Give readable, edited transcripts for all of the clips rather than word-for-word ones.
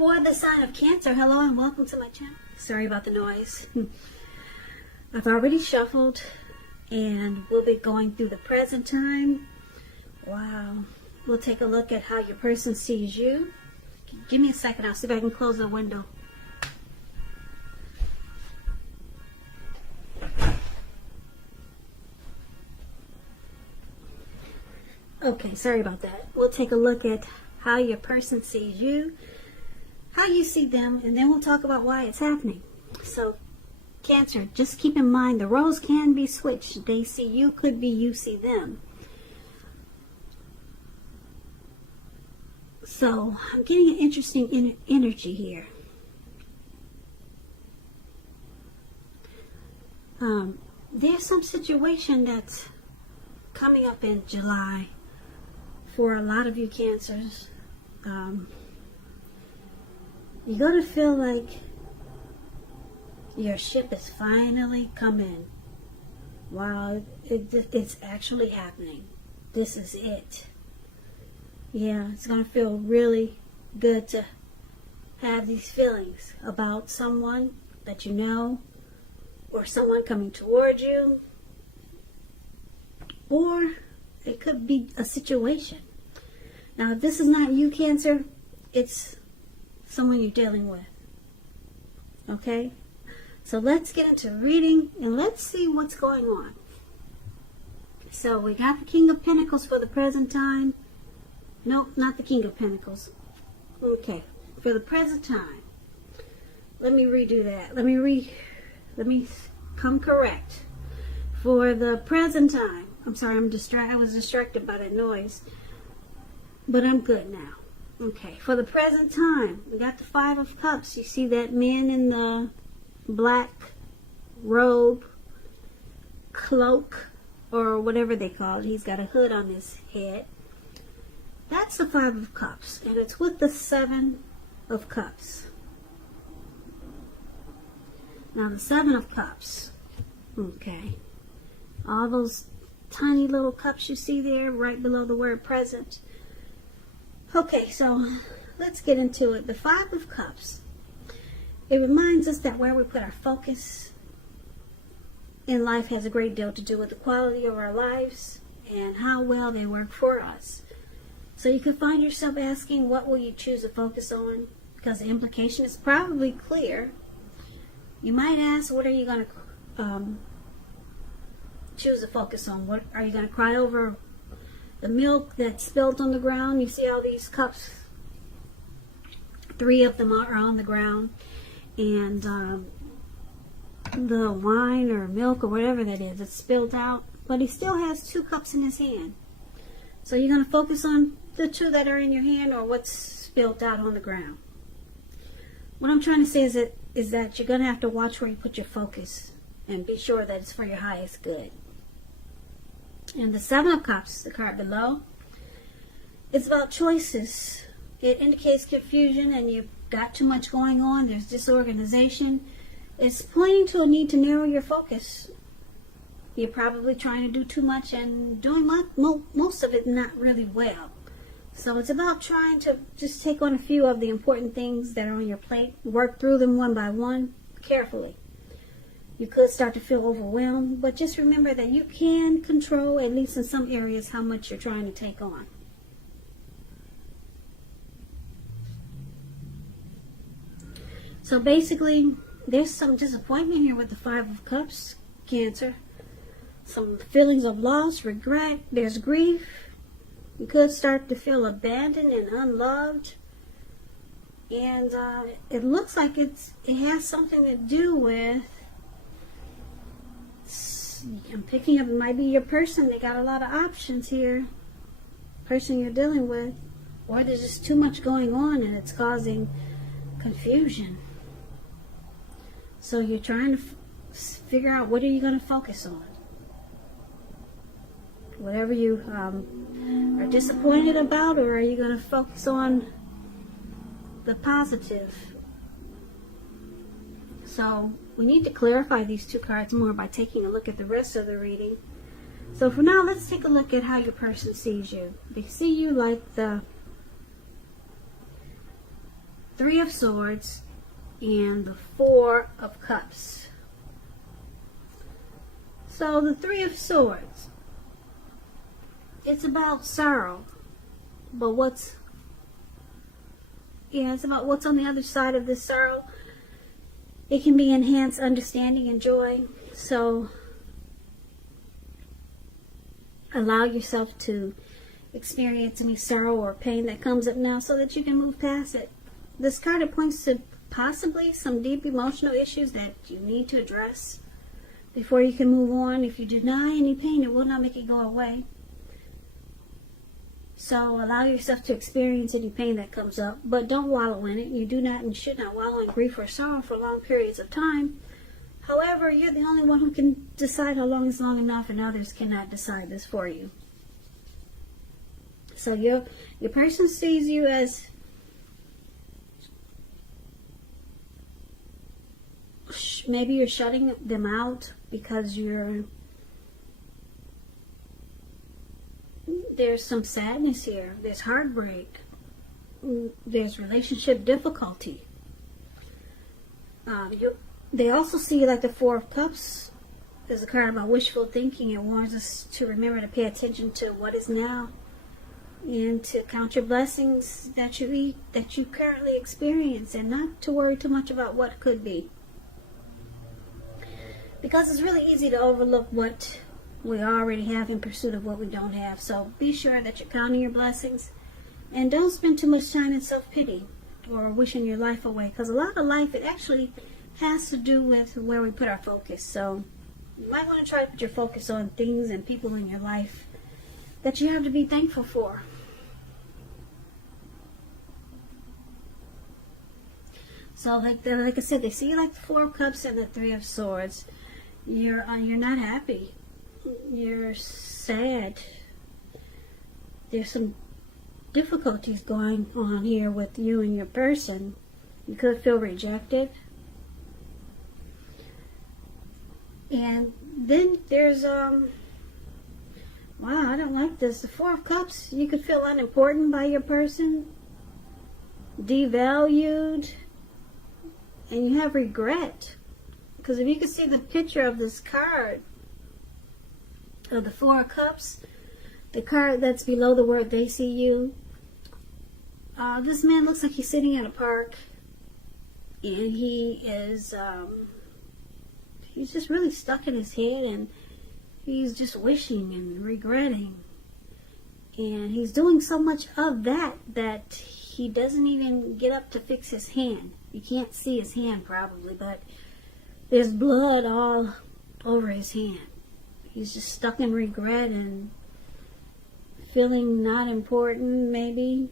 For the sign of Cancer, hello and welcome to my channel. Sorry about the noise. I've already shuffled and we'll be going through the present time. Wow. We'll take a look at how your person sees you. Give me a second, I'll see if I can close the window. Okay, sorry about that. We'll take a look at how your person sees you, how you see them, and then we'll talk about why it's happening. So, Cancer, just keep in mind the roles can be switched. They see you, could be you see them. So, I'm getting an interesting energy here. There's some situation that's coming up in July for a lot of you Cancers. You're going to feel like your ship is finally coming. Wow, it's actually happening. This is it. Yeah, it's going to feel really good to have these feelings about someone that you know, or someone coming toward you, or it could be a situation. Now, if this is not you, Cancer, it's someone you're dealing with. Okay? So let's get into reading and let's see what's going on. So we got the King of Pentacles for the present time. Nope, not the King of Pentacles. Okay, for the present time. Let me redo that. Let me come correct. For the present time. I'm sorry, I was distracted by that noise. But I'm good now. Okay, for the present time, we got the Five of Cups. You see that man in the black robe, cloak, or whatever they call it. He's got a hood on his head. That's the Five of Cups, and it's with the Seven of Cups. Now the Seven of Cups. Okay. All those tiny little cups you see there, right below the word present. Okay, so let's get into it. The Five of Cups. It reminds us that where we put our focus in life has a great deal to do with the quality of our lives and how well they work for us. So you could find yourself asking, what will you choose to focus on? Because the implication is probably clear. You might ask, what are you going to choose to focus on? What are you going to cry over? The milk that's spilled on the ground. You see all these cups. 3 of them are on the ground. And the wine or milk or whatever that is, it's spilled out. But he still has 2 cups in his hand. So you're going to focus on the 2 that are in your hand or what's spilled out on the ground. What I'm trying to say is that you're going to have to watch where you put your focus. And be sure that it's for your highest good. And the Seven of Cups, the card below, it's about choices. It indicates confusion and you've got too much going on. There's disorganization. It's pointing to a need to narrow your focus. You're probably trying to do too much and doing most of it not really well. So it's about trying to just take on a few of the important things that are on your plate. Work through them one by one, carefully. You could start to feel overwhelmed, but just remember that you can control, at least in some areas, how much you're trying to take on. So basically, there's some disappointment here with the Five of Cups, Cancer. Some feelings of loss, regret, there's grief. You could start to feel abandoned and unloved. And it looks like it has something to do with, I'm picking up, it might be your person. They got a lot of options here. Person you're dealing with. Or there's just too much going on and it's causing confusion. So you're trying to figure out, what are you going to focus on? Whatever you are disappointed about, or are you going to focus on the positive? So we need to clarify these 2 cards more by taking a look at the rest of the reading. So for now, let's take a look at how your person sees you. They see you like the Three of Swords and the Four of Cups. So the Three of Swords, it's about sorrow, but it's about what's on the other side of this sorrow. It can be enhanced understanding and joy. So allow yourself to experience any sorrow or pain that comes up now so that you can move past it. This card, it points to possibly some deep emotional issues that you need to address before you can move on. If you deny any pain, it will not make it go away. So allow yourself to experience any pain that comes up, but don't wallow in it. You do not and should not wallow in grief or sorrow for long periods of time. However, you're the only one who can decide how long is long enough, and others cannot decide this for you. So your person sees you as maybe you're shutting them out because there's some sadness here. There's heartbreak. There's relationship difficulty. They also see like the Four of Cups is a card about wishful thinking. It warns us to remember to pay attention to what is now and to count your blessings that you currently experience, and not to worry too much about what could be. Because it's really easy to overlook what we already have in pursuit of what we don't have. So be sure that you're counting your blessings, and don't spend too much time in self-pity or wishing your life away, because a lot of life, it actually has to do with where we put our focus. So you might want to try to put your focus on things and people in your life that you have to be thankful for. So like I said, they see you like the Four of Cups and the Three of Swords. You're not happy. You're sad. There's some difficulties going on here with you and your person. You could feel rejected. And then there's wow, I don't like this. The Four of Cups, you could feel unimportant by your person, devalued, and you have regret. Because if you could see the picture of this card, of the Four of Cups, the card that's below the word they see you, this man looks like he's sitting in a park, and he is he's just really stuck in his head, and he's just wishing and regretting, and he's doing so much of that he doesn't even get up to fix his hand. You can't see his hand probably, but there's blood all over his hand. He's just stuck in regret and feeling not important, maybe,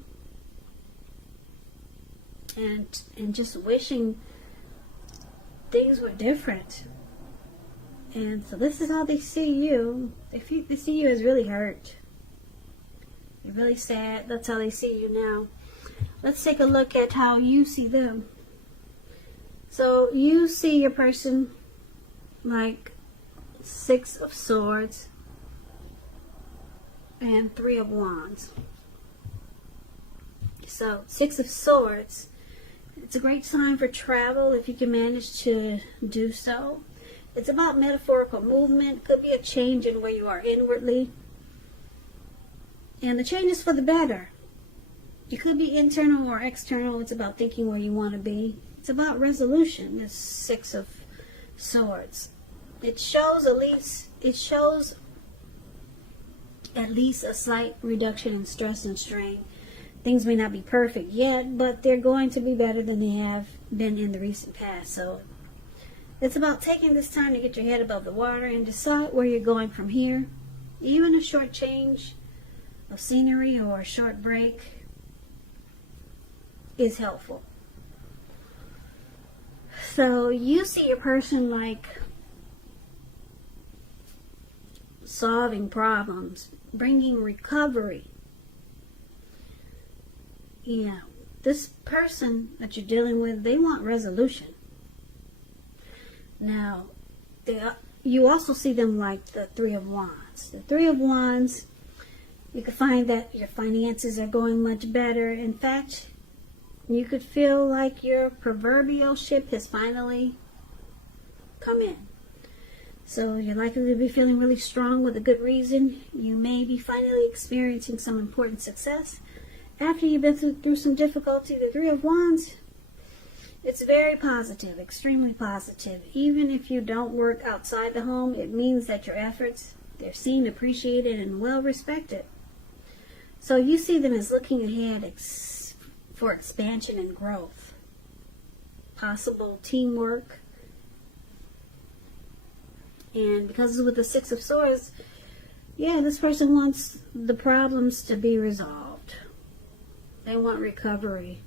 and just wishing things were different. And so this is how they see you. They see you as really hurt. You're really sad. That's how they see you now. Let's take a look at how you see them. So you see your person like Six of Swords and Three of Wands. So Six of Swords, it's a great sign for travel if you can manage to do so. It's about metaphorical movement. Could be a change in where you are inwardly, and the change is for the better. It could be internal or external. It's about thinking where you want to be. It's about resolution, this Six of Swords. It shows at least a slight reduction in stress and strain. Things may not be perfect yet, but they're going to be better than they have been in the recent past. So it's about taking this time to get your head above the water and decide where you're going from here. Even a short change of scenery or a short break is helpful. So you see your person like solving problems, bringing recovery. Yeah, this person that you're dealing with, they want resolution. Now, you also see them like the Three of Wands. The Three of Wands, you can find that your finances are going much better. In fact, You could feel like your proverbial ship has finally come in. So you're likely to be feeling really strong with a good reason. You may be finally experiencing some important success after you've been through some difficulty. The Three of Wands, it's very positive, extremely positive. Even if you don't work outside the home, it means that your efforts, they're seen, appreciated, and well respected. So you see them as looking ahead for expansion and growth, possible teamwork. And because with the Six of Swords, yeah, this person wants the problems to be resolved. They want recovery.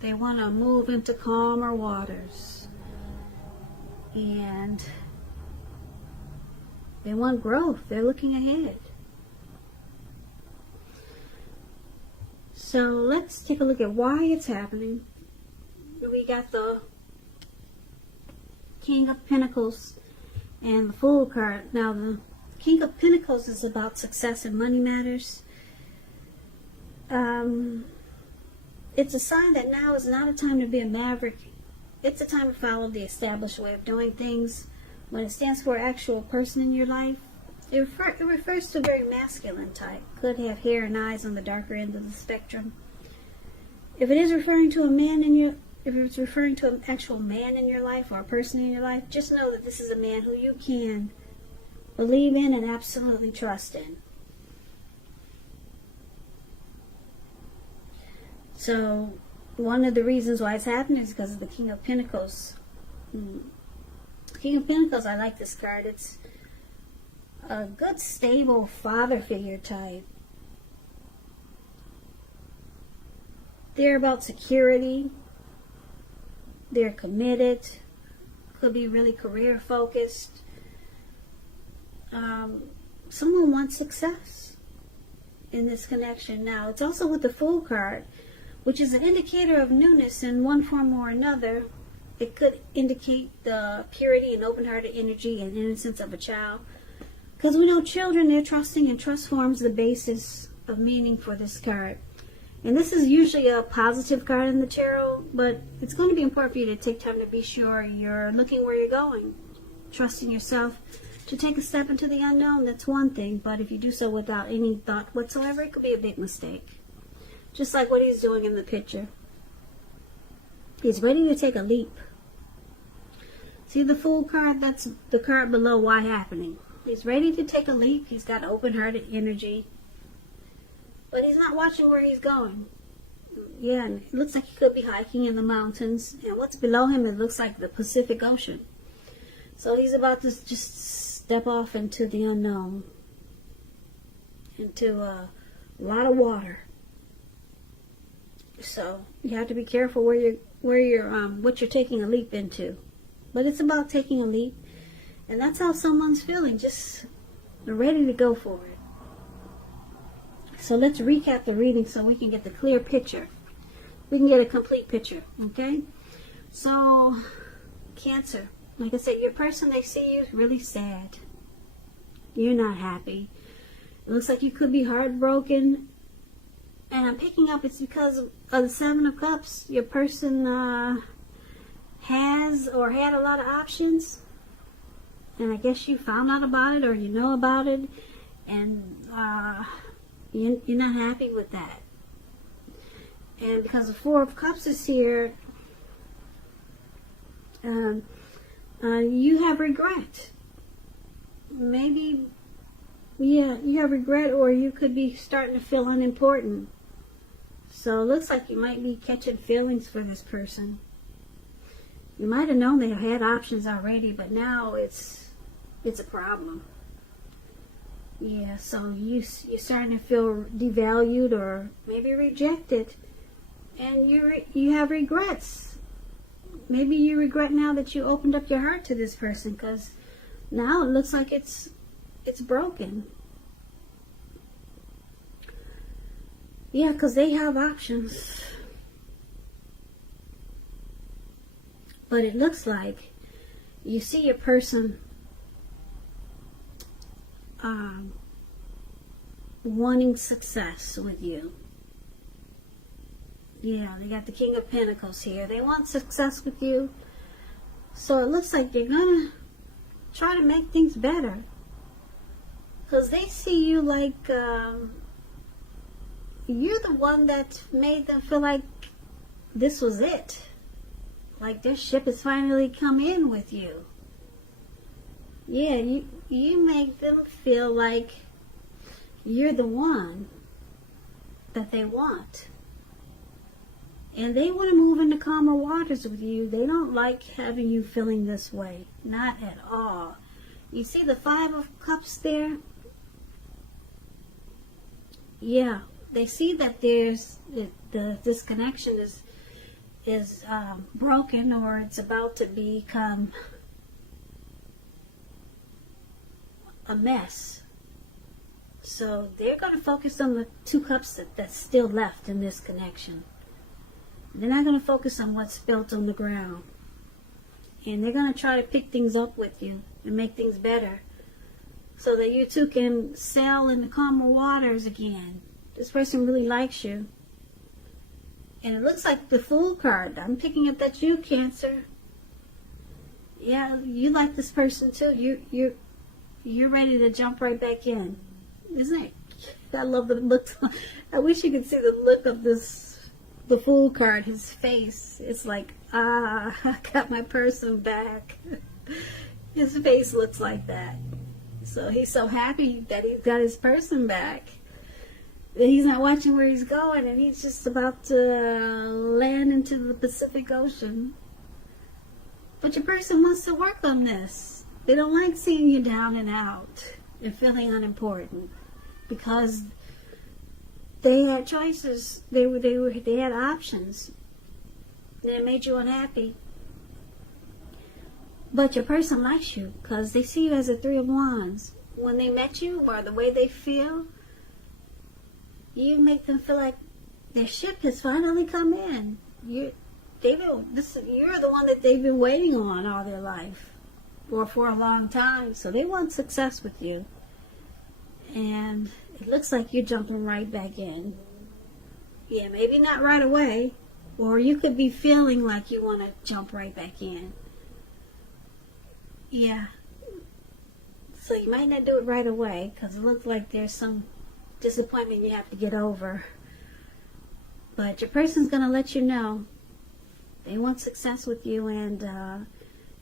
They want to move into calmer waters. And they want growth. They're looking ahead. So let's take a look at why it's happening. We got the King of Pentacles and the Fool card. Now the King of Pentacles is about success and money matters. It's a sign that now is not a time to be a maverick. It's a time to follow the established way of doing things. When it stands for an actual person in your life, it refers to a very masculine type. Could have hair and eyes on the darker end of the spectrum. If it is referring to a man in your, if it's referring to an actual man in your life or a person in your life, just know that this is a man who you can believe in and absolutely trust in. So one of the reasons why it's happening is because of the King of Pentacles. King of Pentacles, I like this card. It's a good, stable father figure type. They're about security. They're committed. Could be really career focused. Someone wants success in this connection. Now, it's also with the Fool card, which is an indicator of newness in one form or another. It could indicate the purity and open-hearted energy and innocence of a child. Because we know children, they're trusting, and trust forms the basis of meaning for this card. And this is usually a positive card in the tarot, but it's going to be important for you to take time to be sure you're looking where you're going, trusting yourself to take a step into the unknown. That's one thing, but if you do so without any thought whatsoever, it could be a big mistake. Just like what he's doing in the picture. He's ready to take a leap. See the Fool card? That's the card below why happening. He's ready to take a leap. He's got open-hearted energy. But he's not watching where he's going. Yeah, and it looks like he could be hiking in the mountains. And what's below him, it looks like the Pacific Ocean. So he's about to just step off into the unknown. Into a lot of water. So you have to be careful what you're taking a leap into. But it's about taking a leap. And that's how someone's feeling. Just ready to go for it. So let's recap the reading so we can get the clear picture. We can get a complete picture, okay? So, Cancer. Like I said, your person, they see you really sad. You're not happy. It looks like you could be heartbroken. And I'm picking up it's because of the Seven of Cups. Your person has or had a lot of options. And I guess you found out about it or you know about it. And you're not happy with that. And because the Four of Cups is here, you have regret. Maybe, yeah, you have regret, or you could be starting to feel unimportant. So it looks like you might be catching feelings for this person. You might have known they had options already, but now it's a problem. Yeah, so you're starting to feel devalued or maybe rejected. And you have regrets. Maybe you regret now that you opened up your heart to this person, because now it looks like it's broken. Yeah, because they have options. But it looks like you see your person wanting success with you. Yeah, they got the King of Pentacles here. They want success with you. So it looks like they're going to try to make things better. Because they see you like you're the one that made them feel like this was it. Like their ship has finally come in with you. Yeah, you make them feel like you're the one that they want. And they want to move into calmer waters with you. They don't like having you feeling this way. Not at all. You see the Five of Cups there? Yeah, they see that there's this connection is broken, or it's about to become a mess. So they're going to focus on the two cups that's still left in this connection. They're not going to focus on what's built on the ground. And they're going to try to pick things up with you and make things better, so that you two can sail in the calmer waters again. This person really likes you. And it looks like the Fool card. I'm picking up that you, Cancer. Yeah, you like this person too. You're ready to jump right back in. Isn't it? I love the look. I wish you could see the look of the Fool card. His face. It's like, I got my person back. His face looks like that. So he's so happy that he's got his person back. He's not watching where he's going, and he's just about to land into the Pacific Ocean. But your person wants to work on this. They don't like seeing you down and out and feeling unimportant, because they had choices. They had options. And it made you unhappy. But your person likes you because they see you as a Three of Wands. When they met you, or the way they feel, you make them feel like their ship has finally come in. You're the one that they've been waiting on all their life, or for a long time. So they want success with you. And it looks like you're jumping right back in. Yeah, maybe not right away. Or you could be feeling like you want to jump right back in. Yeah. So you might not do it right away, because it looks like there's some disappointment you have to get over. But your person's going to let you know they want success with you, and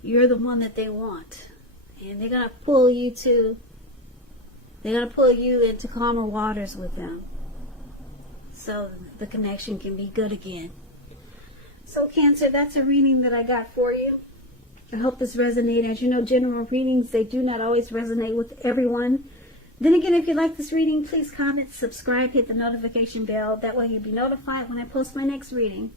you're the one that they want. And they're going to pull you into calmer waters with them, so the connection can be good again. So Cancer, that's a reading that I got for you. I hope this resonated. As you know, general readings, they do not always resonate with everyone. Then again, if you like this reading, please comment, subscribe, hit the notification bell. That way you'll be notified when I post my next reading.